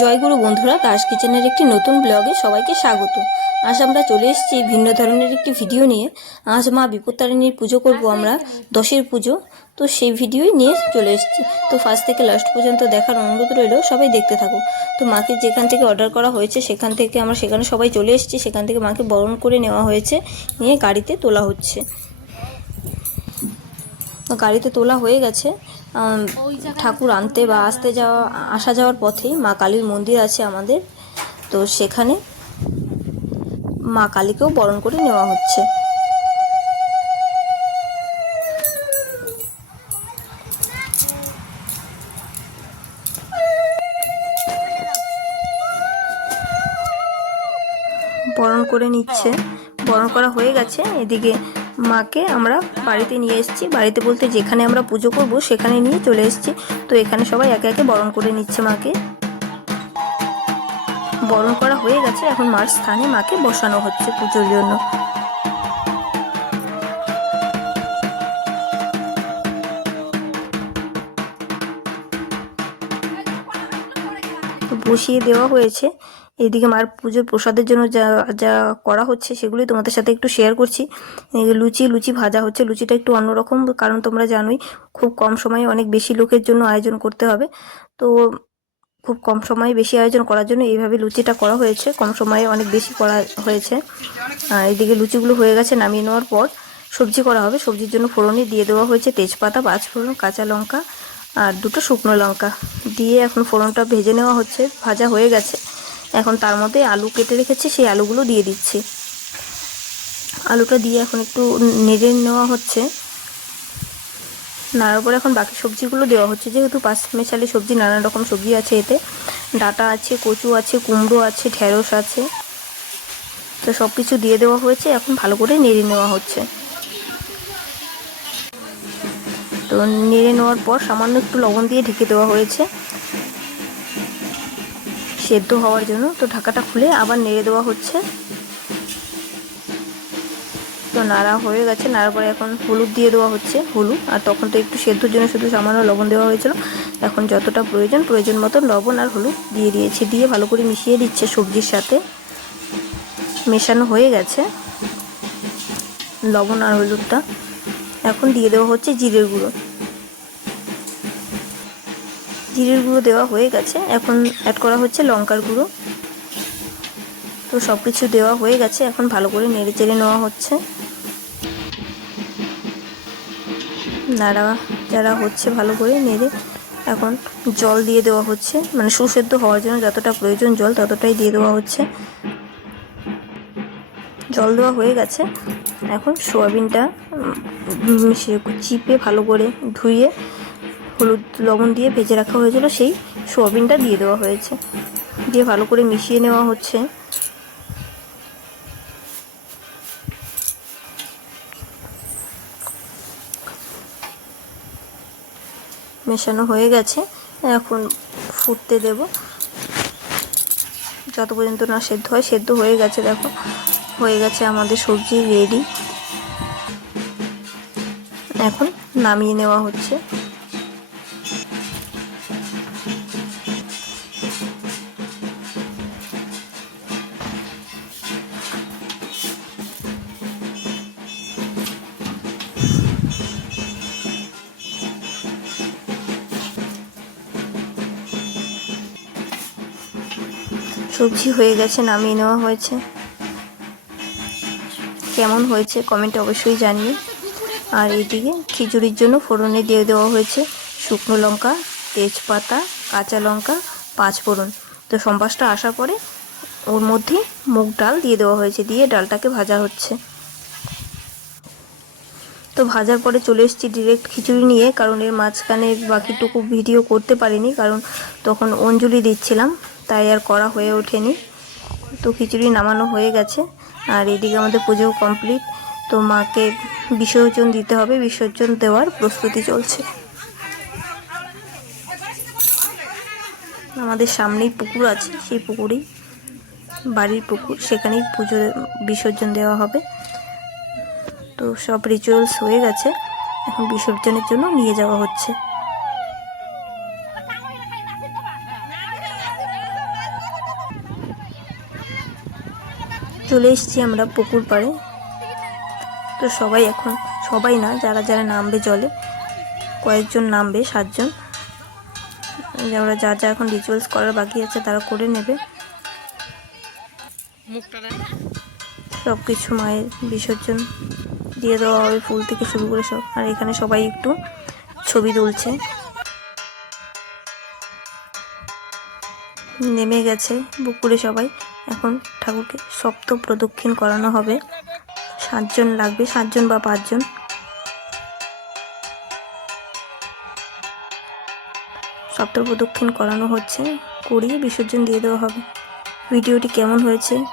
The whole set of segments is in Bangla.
জয়গুরু বন্ধুরা, দাস কিচেনের একটি নতুন ব্লগে সবাইকে স্বাগত। আজ আমরা চলে এসেছি ভিন্ন ধরনের একটি ভিডিও নিয়ে। আজ মা বিপত্তারিণীর পুজো করব আমরা, দশের পুজো। তো সেই ভিডিওই নিয়ে চলে এসেছি। তো ফার্স্ট থেকে লাস্ট পর্যন্ত দেখার অনুরোধ রইল, সবাই দেখতে থাকো। তো মাকে যেখান থেকে অর্ডার করা হয়েছে, সেখান থেকে আমরা সেখানে সবাই চলে এসেছি। সেখান থেকে মাকে বরণ করে নেওয়া হয়েছে, নিয়ে গাড়িতে তোলা হচ্ছে। গাড়িতে তোলা হয়ে গেছে। ঠাকুর আনতে বা আসতে যাওয়া, আসা যাওয়ার পথেই মা কালীর মন্দির আছে আমাদের। তো সেখানে মা কালীকেও বরণ করে নেওয়া হচ্ছে। বরণ করে নিচ্ছে। বরণ করা হয়ে গেছে। এদিকে মাকে আমরা বাড়িতে নিয়ে এসেছি। বাড়িতে বলতে যেখানে আমরা পুজো করব সেখানে নিয়ে চলে এসেছি। তো এখানে সবাই একে একে বরণ করে নিচ্ছে মাকে। বরণ করা হয়ে গেছে। এখন মার স্থানে মাকে বসানো হচ্ছে পুজোর জন্য। বসিয়ে দেওয়া হয়েছে। এদিকে মার পুজোর প্রসাদের জন্য যা যা করা হচ্ছে সেগুলোই তোমাদের সাথে একটু শেয়ার করছি। লুচি লুচি ভাজা হচ্ছে। লুচিটা একটু অন্যরকম, কারণ তোমরা জানোই খুব কম সময়ে অনেক বেশি লোকের জন্য আয়োজন করতে হবে। তো খুব কম সময়ে বেশি আয়োজন করার জন্য এইভাবে লুচিটা করা হয়েছে। কম সময়ে অনেক বেশি করা হয়েছে। এদিকে লুচিগুলো হয়ে গেছে নামিয়ে নেওয়ার পর সবজি করা হবে। সবজির জন্য ফোড়নে দিয়ে দেওয়া হয়েছে তেজপাতা, পাঁচ ফোড়ন, কাঁচা লঙ্কা আর দুটো শুকনো লঙ্কা। দিয়ে এখন ফোড়নটা ভেজে নেওয়া হচ্ছে। ভাজা হয়ে গেছে। এখন তার মধ্যে আলু কেটে রেখেছে, সেই আলুগুলো দিয়ে দিচ্ছি। আলুটা দিয়ে এখন একটু নেড়ে নেওয়া হচ্ছে। নাড়ার পরে এখন বাকি সবজিগুলো দেওয়া হচ্ছে। যেহেতু পাঁচ মেশালি সবজি, নানান রকম সবজি আছে এতে। ডাটা আছে, কচু আছে, কুমড়ো আছে, ঢেঁড়স আছে। তো সব কিছু দিয়ে দেওয়া হয়েছে, এখন ভালো করে নেড়ে নেওয়া হচ্ছে। তো নেড়ে নেওয়ার পর সামান্য একটু লবণ দিয়ে ঢেকে দেওয়া হয়েছে। সেদ্ধ হওয়ার জন্য। তো ঢাকাটা খুলে আবার নেড়ে দেওয়া হচ্ছে। তো নাড়া হয়ে গেছে, নাড়ার পরে এখন হলুদ দিয়ে দেওয়া হচ্ছে, হলুদ। আর তখন তো একটু সেদ্ধর জন্য শুধু সামান্য লবণ দেওয়া হয়েছিল। এখন যতটা প্রয়োজন প্রয়োজন মতো লবণ আর হলুদ দিয়ে দিয়েছি। দিয়ে ভালো করে মিশিয়ে দিচ্ছে সবজির সাথে। মেশানো হয়ে গেছে লবণ আর হলুদটা। এখন দিয়ে দেওয়া হচ্ছে জিরের গুঁড়ো। জিরের গুঁড়ো দেওয়া হয়ে গেছে। এখন অ্যাড করা হচ্ছে লঙ্কার গুঁড়ো। তো সব কিছু দেওয়া হয়ে গেছে। এখন ভালো করে নেড়ে চেড়ে নেওয়া হচ্ছে। নাড়া যারা হচ্ছে ভালো করে নেড়ে। এখন জল দিয়ে দেওয়া হচ্ছে। মানে সুসেদ্ধ হওয়ার জন্য যতটা প্রয়োজন জল, ততটাই দিয়ে দেওয়া হচ্ছে। জল দেওয়া হয়ে গেছে। এখন সোয়াবিনটা চিপে ভালো করে ধুয়ে হলুদ লবণ দিয়ে ভেজে রাখা হয়েছিল, সেই সোয়াবিনটা দিয়ে দেওয়া হয়েছে। দিয়ে ভালো করে মিশিয়ে নেওয়া হচ্ছে। মেশানো হয়ে গেছে। এখন ফুটতে দেব। যত পর্যন্ত না সেদ্ধ হয়, সেদ্ধ হয়ে গেছে, দেখো। হয়ে গেছে আমাদের সবজি রেডি এখন নামিয়ে নেওয়া হচ্ছে। সবজি হয়ে গেছে, নামিয়ে নেওয়া হয়েছে। কেমন হয়েছে কমেন্টে অবশ্যই জানিয়ে আর এইদিকে খিচুড়ির জন্য ফোড়নে দিয়ে দেওয়া হয়েছে শুকনো লঙ্কা, তেজপাতা, কাঁচা লঙ্কা, পাঁচ ফোড়ন। তো সম্বাসটা আসার পরে ওর মধ্যে মুগ ডাল দিয়ে দেওয়া হয়েছে, দিয়ে ডালটাকে ভাজা হচ্ছে। তো ভাজার পরে চলে এসেছি ডিরেক্ট খিচুড়ি নিয়ে, কারণ এর মাঝখানে বাকিটুকু ভিডিও করতে পারিনি, কারণ তখন অঞ্জলি দিচ্ছিলাম। তাই আর করা হয়ে ওঠেনি। তো খিচুড়ি নামানো হয়ে গেছে। আর এদিকে আমাদের পুজো কমপ্লিট তো মাকে বিসর্জন দিতে হবে। বিসর্জন দেওয়ার প্রস্তুতি চলছে। আমাদের সামনেই পুকুর আছে। সেই পুকুরেই, বাড়ির পুকুর, সেখানেই পুজো বিসর্জন দেওয়া হবে। তো সব রিচুয়ালস হয়ে গেছে। এখন বিসর্জনের জন্য নিয়ে যাওয়া হচ্ছে। চলে এসেছি আমরা পুকুর পাড়ে। তো সবাই এখন সবাই না যারা যারা নামবে জলে কয়েকজন নামবে সাতজন। যারা যা যা এখন রিচুয়ালস করার বাকি আছে তারা করে নেবে। সব কিছু মায়ের বিসর্জন দিয়ে দেওয়া হবে ফুল থেকে শুরু করে সব। আর এখানে সবাই একটু ছবি তুলছে। নেমে গেছে পুকুরে সবাই। এখন ঠাকুরকে সপ্ত প্রদক্ষিণ করানো হবে। সাতজন লাগবে, সাতজন বা পাঁচজন। সপ্ত প্রদক্ষিণ করানো হচ্ছে, করিয়ে বিসর্জন দিয়ে দেওয়া হবে। ভিডিওটি কেমন হয়েছে?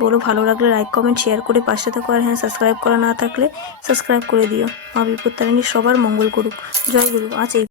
বলো, ভালো লাগলে লাইক কমেন্ট শেয়ার করে পাশে থাকো। আর হ্যাঁ সাবস্ক্রাইব করা না থাকলে সাবস্ক্রাইব করে দিও। মা বিপত্তারিণী সবার মঙ্গল করুক। জয় গুরু, আজ এই